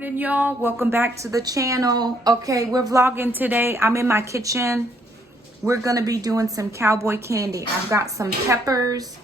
Morning, y'all. Welcome back to the channel. Okay, we're vlogging today. I'm in my kitchen. We're gonna be doing some cowboy candy. I've got some peppers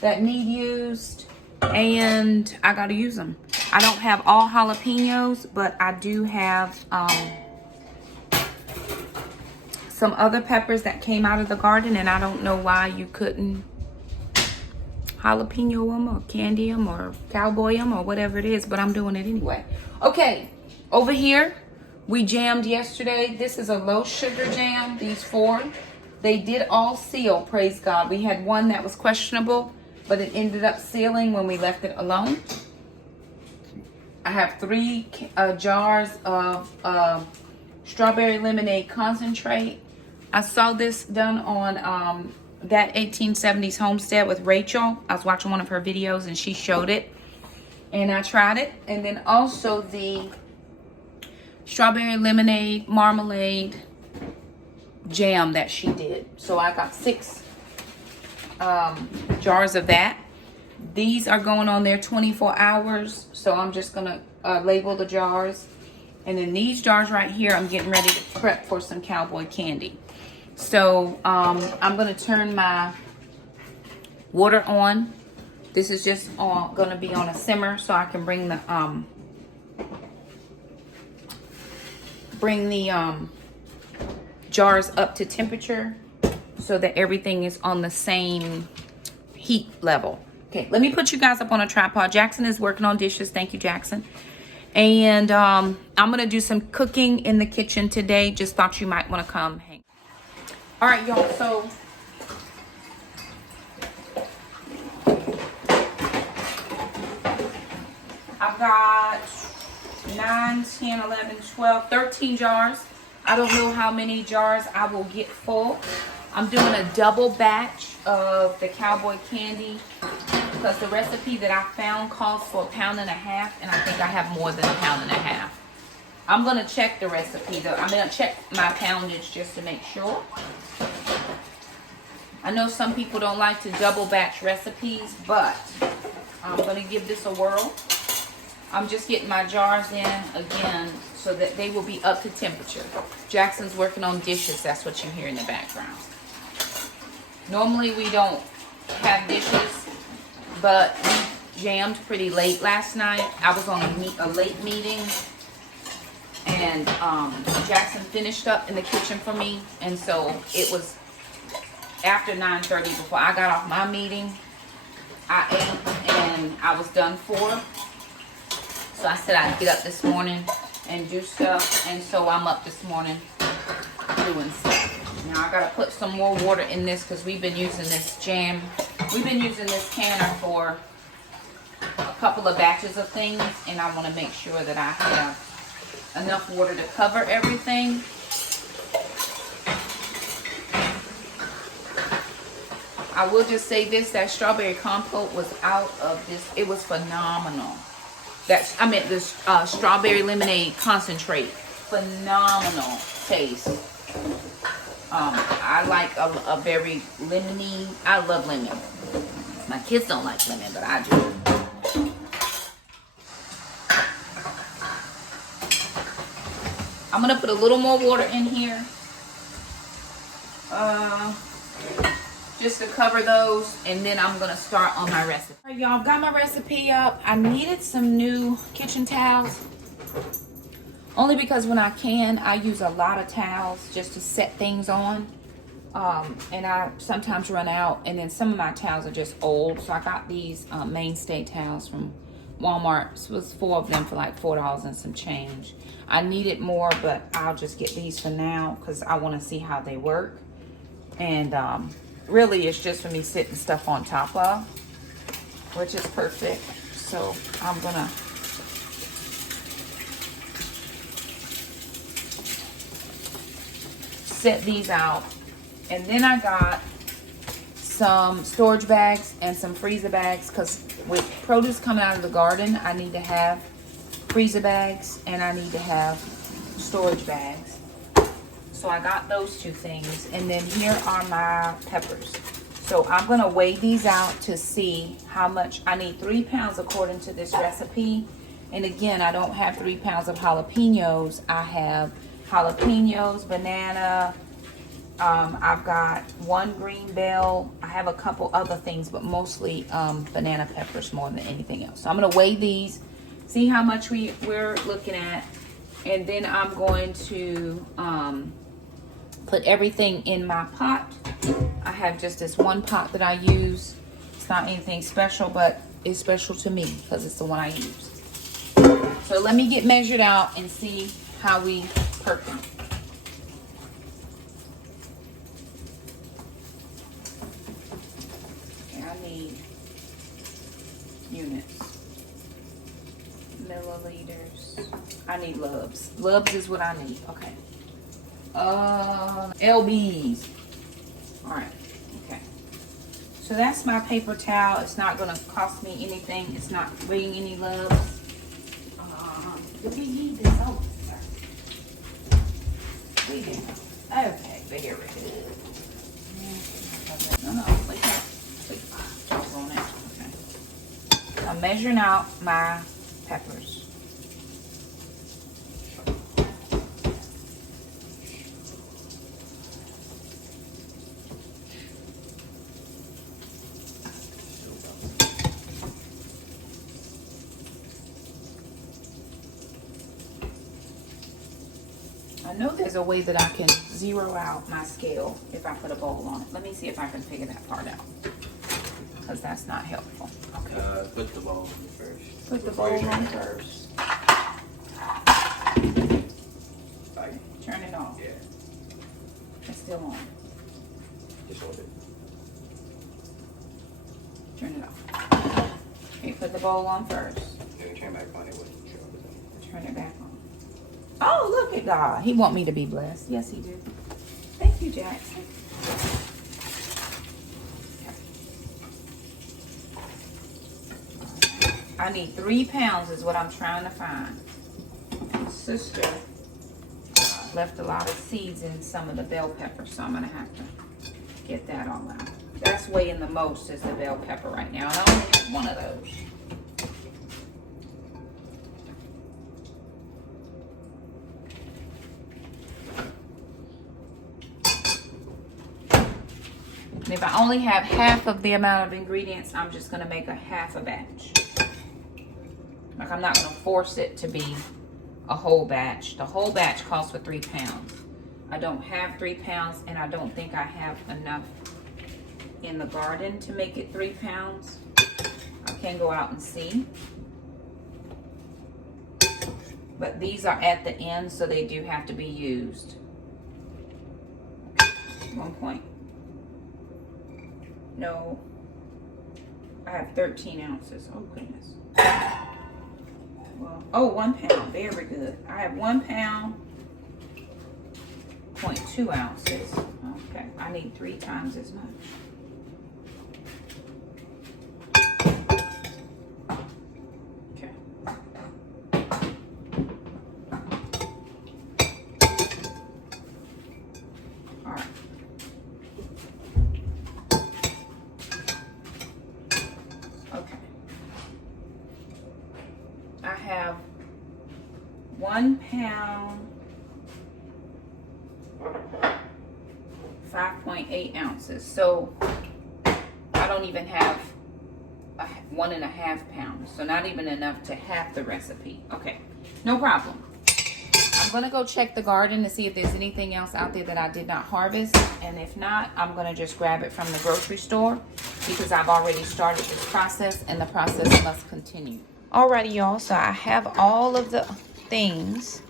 that need used and I gotta use them. I don't have all jalapenos, but I do have some other peppers that came out of the garden, and I don't know why you couldn't jalapeno them or candy them or cowboy them or whatever it is, but I'm doing it anyway. Okay, over here we jammed yesterday. This is a low sugar jam, these four. They did all seal, praise God. We had one that was questionable, but it ended up sealing when we left it alone. I have 3 jars of strawberry lemonade concentrate. I saw this done on that 1870s homestead with Rachel. I was watching one of her videos and she showed it and I tried it. And then also the strawberry lemonade marmalade jam that she did. So I got 6 jars of that. These are going on there 24 hours. So I'm just gonna label the jars. And then these jars right here, I'm getting ready to prep for some cowboy candy. So I'm gonna turn my water on. This is just gonna be on a simmer so I can bring the jars up to temperature so that everything is on the same heat level. Okay, let me put you guys up on a tripod. Jackson is working on dishes. Thank you, Jackson. And I'm gonna do some cooking in the kitchen today. Just thought you might want to come hang. All right, y'all, so I've got 9, 10, 11, 12, 13 jars. I don't know how many jars I will get full. I'm doing a double batch of the cowboy candy because the recipe that I found calls for 1.5 pounds, and I think I have more than 1.5 pounds. I'm gonna check the recipe though. I'm gonna check my poundage just to make sure. I know some people don't like to double batch recipes, but I'm gonna give this a whirl. I'm just getting my jars in again so that they will be up to temperature. Jackson's working on dishes. That's what you hear in the background. Normally we don't have dishes, but we jammed pretty late last night. I was on a late meeting, and Jackson finished up in the kitchen for me, and so it was after 9:30 before I got off my meeting. I ate and I was done for. So I said I'd get up this morning and do stuff, and so I'm up this morning doing stuff. Now I gotta put some more water in this because we've been using this jam. We've been using this canner for a couple of batches of things, and I want to make sure that I have enough water to cover everything. I will just say this, that strawberry compote was out of this. It was phenomenal. This strawberry lemonade concentrate. Phenomenal taste. I like a very lemony. I love lemon. My kids don't like lemon, but I do. I'm gonna put a little more water in here. Just to cover those, and then I'm gonna start on my recipe. All right, y'all, got my recipe up. I needed some new kitchen towels, only because when I can, I use a lot of towels just to set things on, and I sometimes run out, and then some of my towels are just old, so I got these mainstay towels from Walmart. It was 4 of them for like $4 and some change. I needed more, but I'll just get these for now because I want to see how they work. And really it's just for me sitting stuff on top of, which is perfect. So I'm gonna set these out, and then I got some storage bags and some freezer bags because with produce coming out of the garden, I need to have freezer bags and I need to have storage bags. So I got those 2 things. And then here are my peppers. So I'm gonna weigh these out to see how much. I need 3 pounds according to this recipe. And again, I don't have 3 pounds of jalapenos. I have jalapenos, banana. I've got 1 green bell. I have a couple other things, but mostly banana peppers more than anything else. So I'm gonna weigh these, see how much we're looking at, and then I'm going to put everything in my pot. I have just this one pot that I use. It's not anything special, but it's special to me because it's the one I use. So let me get measured out and see how we perking. Okay, I need units, milliliters. I need lubs. Lubs is what I need. Okay. LBs. All right. Okay. So that's my paper towel. It's not gonna cost me anything. It's not weighing any lubs. Do we need this over? We do. Okay, very good. No, wait up. Wait, on it. Okay. I'm measuring out my peppers. I know there's a way that I can zero out my scale if I put a bowl on it. Let me see if I can figure that part out, because that's not helpful. Okay. Put the bowl on first. Put the bowl on first. Like, turn it off. Yeah. It's still on. Just hold it. Turn it off. Okay, put the bowl on first. Then turn back on it with the Turn it back on. Oh, look at God. He want me to be blessed. Yes, he do. Thank you, Jackson. I need 3 pounds is what I'm trying to find. Sister left a lot of seeds in some of the bell pepper, so I'm going to have to get that all out. That's weighing the most is the bell pepper right now, and I only have 1 of those. And if I only have half of the amount of ingredients, I'm just going to make a half a batch. Like, I'm not going to force it to be a whole batch. The whole batch calls for 3 pounds. I don't have 3 pounds, and I don't think I have enough in the garden to make it 3 pounds. I can go out and see. But these are at the end, so they do have to be used. 1 point. No, I have 13 ounces. Oh, goodness. Well, oh, 1 pound. Very good. I have 1 pound, 0.2 ounces. Okay, I need 3 times as much. Okay. All right. Okay. I have 1 pound, 5.8 ounces. So I don't even have 1.5 pounds. So not even enough to half the recipe. Okay, no problem. I'm gonna go check the garden to see if there's anything else out there that I did not harvest. And if not, I'm gonna just grab it from the grocery store because I've already started this process and the process must continue. Alrighty, y'all, so I have all of the things.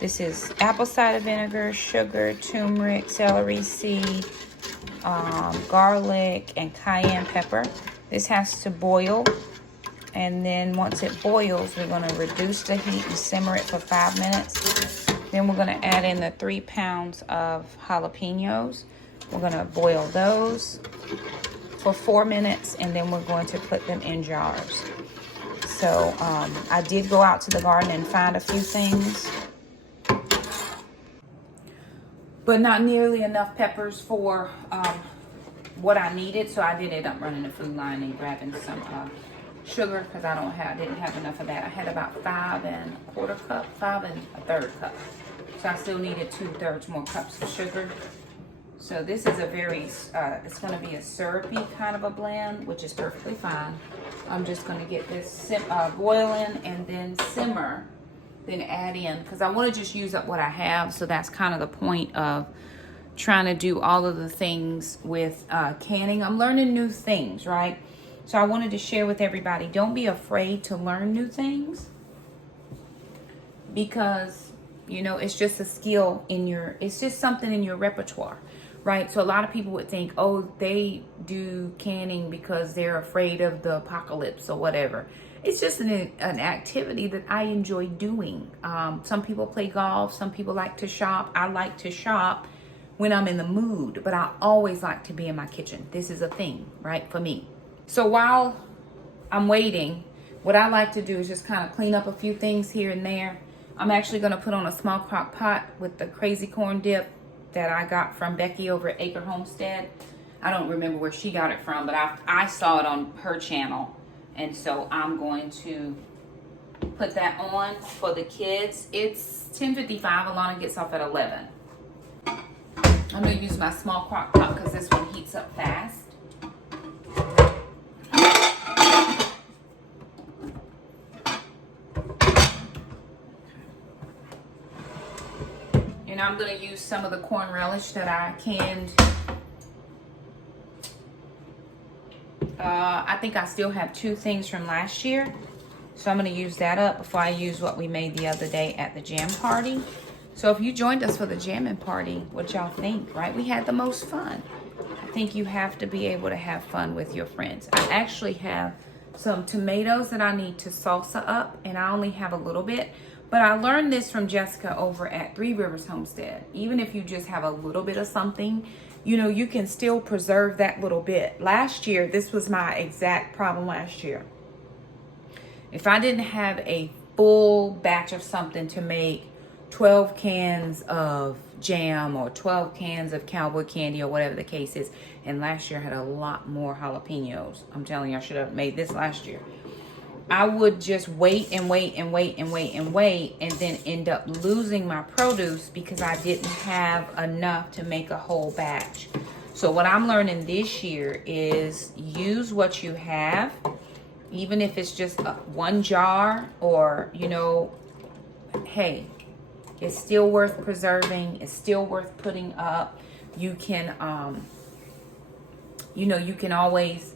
This is apple cider vinegar, sugar, turmeric, celery seed, garlic, and cayenne pepper. This has to boil, and then once it boils, we're gonna reduce the heat and simmer it for 5 minutes. Then we're gonna add in the 3 pounds of jalapenos. We're gonna boil those for 4 minutes, and then we're going to put them in jars. So I did go out to the garden and find a few things, but not nearly enough peppers for what I needed. So I did end up running the food line and grabbing some sugar because I didn't have enough of that. I had about 5 1/4 cup, 5 1/3 cup. So I still needed 2/3 more cups of sugar. So this is a very, it's going to be a syrupy kind of a blend, which is perfectly fine. I'm just going to get this boiling and then simmer, then add in, because I want to just use up what I have. So that's kind of the point of trying to do all of the things with canning. I'm learning new things, right? So I wanted to share with everybody, don't be afraid to learn new things, because, you know, it's just a skill in your, it's just something in your repertoire. Right, so a lot of people would think, oh, they do canning because they're afraid of the apocalypse or whatever. It's just an activity that I enjoy doing. Some people play golf, some people like to shop. I like to shop when I'm in the mood, but I always like to be in my kitchen. This is a thing, right, for me. So while I'm waiting, what I like to do is just kind of clean up a few things here and there. I'm actually going to put on a small crock pot with the crazy corn dip that I got from Becky over at Acre Homestead. I don't remember where she got it from, but I saw it on her channel. And so I'm going to put that on for the kids. It's 10:55. Alana gets off at 11. I'm going to use my small crock pot because this one heats up fast. And I'm going to use some of the corn relish that I canned. I think I still have 2 things from last year. So I'm going to use that up before I use what we made the other day at the jam party. So if you joined us for the jamming party, what y'all think, right? We had the most fun. I think you have to be able to have fun with your friends. I actually have some tomatoes that I need to salsa up, and I only have a little bit. But I learned this from Jessica over at Three Rivers Homestead. Even if you just have a little bit of something, you know, you can still preserve that little bit. Last year, this was my exact problem last year. If I didn't have a full batch of something to make 12 cans of jam or 12 cans of CowBoy candy or whatever the case is, and last year I had a lot more jalapenos. I'm telling you, I should have made this last year. I would just wait and wait and wait and wait and wait, and then end up losing my produce because I didn't have enough to make a whole batch. So what I'm learning this year is use what you have, even if it's just one jar, or, you know, hey, it's still worth preserving. It's still worth putting up. You can, you know, you can always,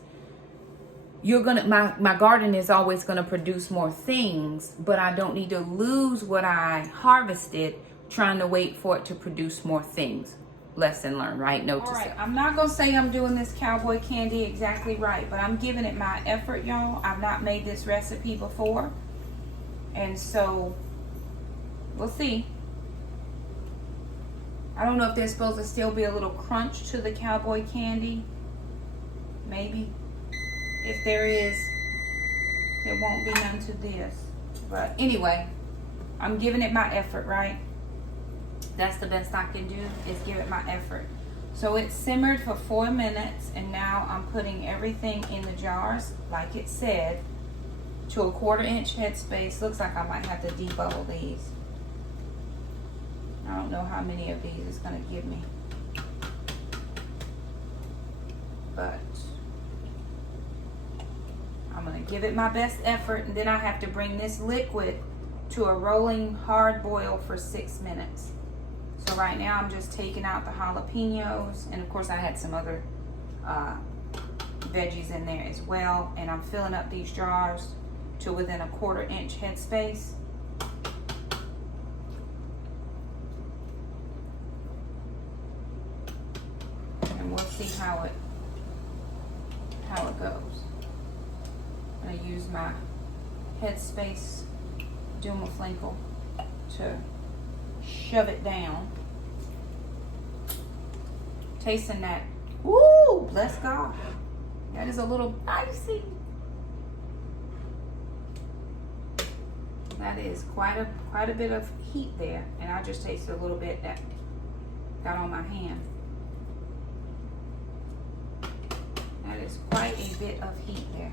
my garden is always gonna produce more things, but I don't need to lose what I harvested trying to wait for it to produce more things. Lesson learned, right? Note to self. I'm not gonna say I'm doing this CowBoy candy exactly right, but I'm giving it my effort, y'all. I've not made this recipe before, and so we'll see. I don't know if there's supposed to still be a little crunch to the CowBoy candy. Maybe. If there is, there won't be none to this. But anyway, I'm giving it my effort, right? That's the best I can do, is give it my effort. So it simmered for 4 minutes, and now I'm putting everything in the jars, like it said, to a 1/4 inch headspace. Looks like I might have to debubble these. I don't know how many of these it's gonna give me. But I'm gonna give it my best effort, and then I have to bring this liquid to a rolling hard boil for 6 minutes. So right now I'm just taking out the jalapenos, and of course I had some other veggies in there as well, and I'm filling up these jars to within a 1/4 inch headspace. And we'll see how it goes. I'm gonna use my headspace Dumaflinkle to shove it down. Tasting that. Woo! Bless God. That is a little icy. That is quite a bit of heat there, and I just tasted a little bit that got on my hand. That is quite a bit of heat there.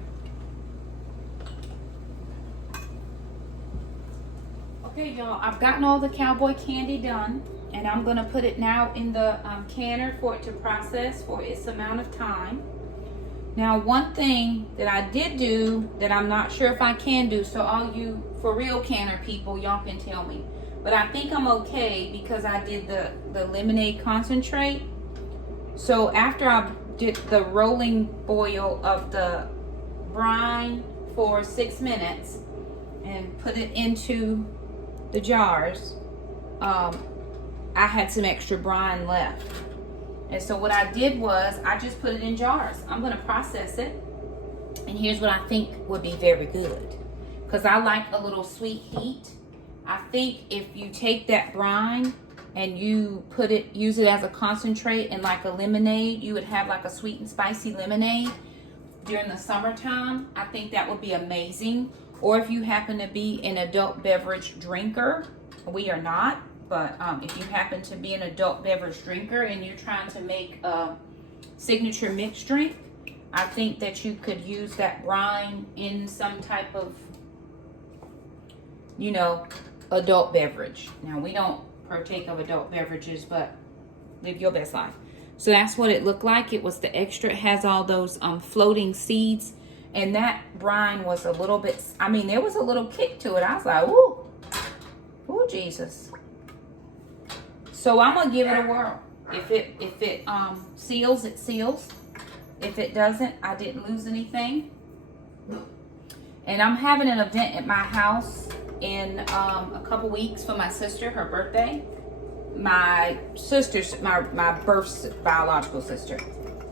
Okay, y'all, I've gotten all the cowboy candy done, and I'm gonna put it now in the canner for it to process for its amount of time. Now, one thing that I did do that I'm not sure if I can do, so all you for real canner people, y'all can tell me. But I think I'm okay because I did the lemonade concentrate. So after I did the rolling boil of the brine for 6 minutes and put it into the jars, I had some extra brine left. And so what I did was I just put it in jars. I'm gonna process it. And here's what I think would be very good. Because I like a little sweet heat. I think if you take that brine and you use it as a concentrate and like a lemonade, you would have like a sweet and spicy lemonade during the summertime. I think that would be amazing. Or if you happen to be an adult beverage drinker, we are not, but if you happen to be an adult beverage drinker and you're trying to make a signature mixed drink, I think that you could use that brine in some type of, you know, adult beverage. Now, we don't partake of adult beverages, but live your best life. So that's what it looked like. It was the extra. It has all those floating seeds. And that brine was a little bit, I mean, there was a little kick to it. I was like, ooh, ooh, Jesus. So I'm gonna give it a whirl. If it seals, it seals. If it doesn't, I didn't lose anything. And I'm having an event at my house in a couple weeks for my sister, her birthday. My sister's, my birth biological sister.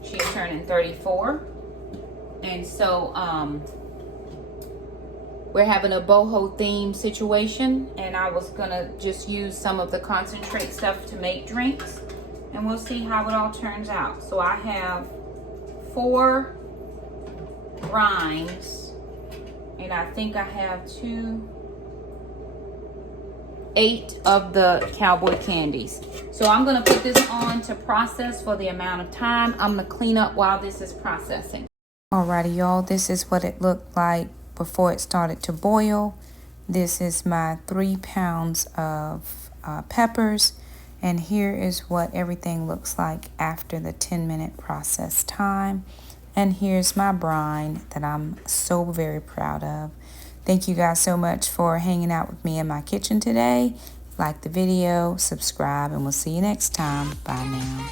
She's turning 34. And so we're having a boho theme situation, and I was gonna just use some of the concentrate stuff to make drinks, and we'll see how it all turns out. So I have 4 brines, and I think I have 8 of the cowboy candies. So I'm gonna put this on to process for the amount of time. I'm gonna clean up while this is processing. Alrighty, y'all, this is what it looked like before it started to boil. This is my 3 pounds of peppers, and here is what everything looks like after the 10-minute process time. And here's my brine that I'm so very proud of. Thank you guys so much for hanging out with me in my kitchen today. Like the video, subscribe, and we'll see you next time. Bye now.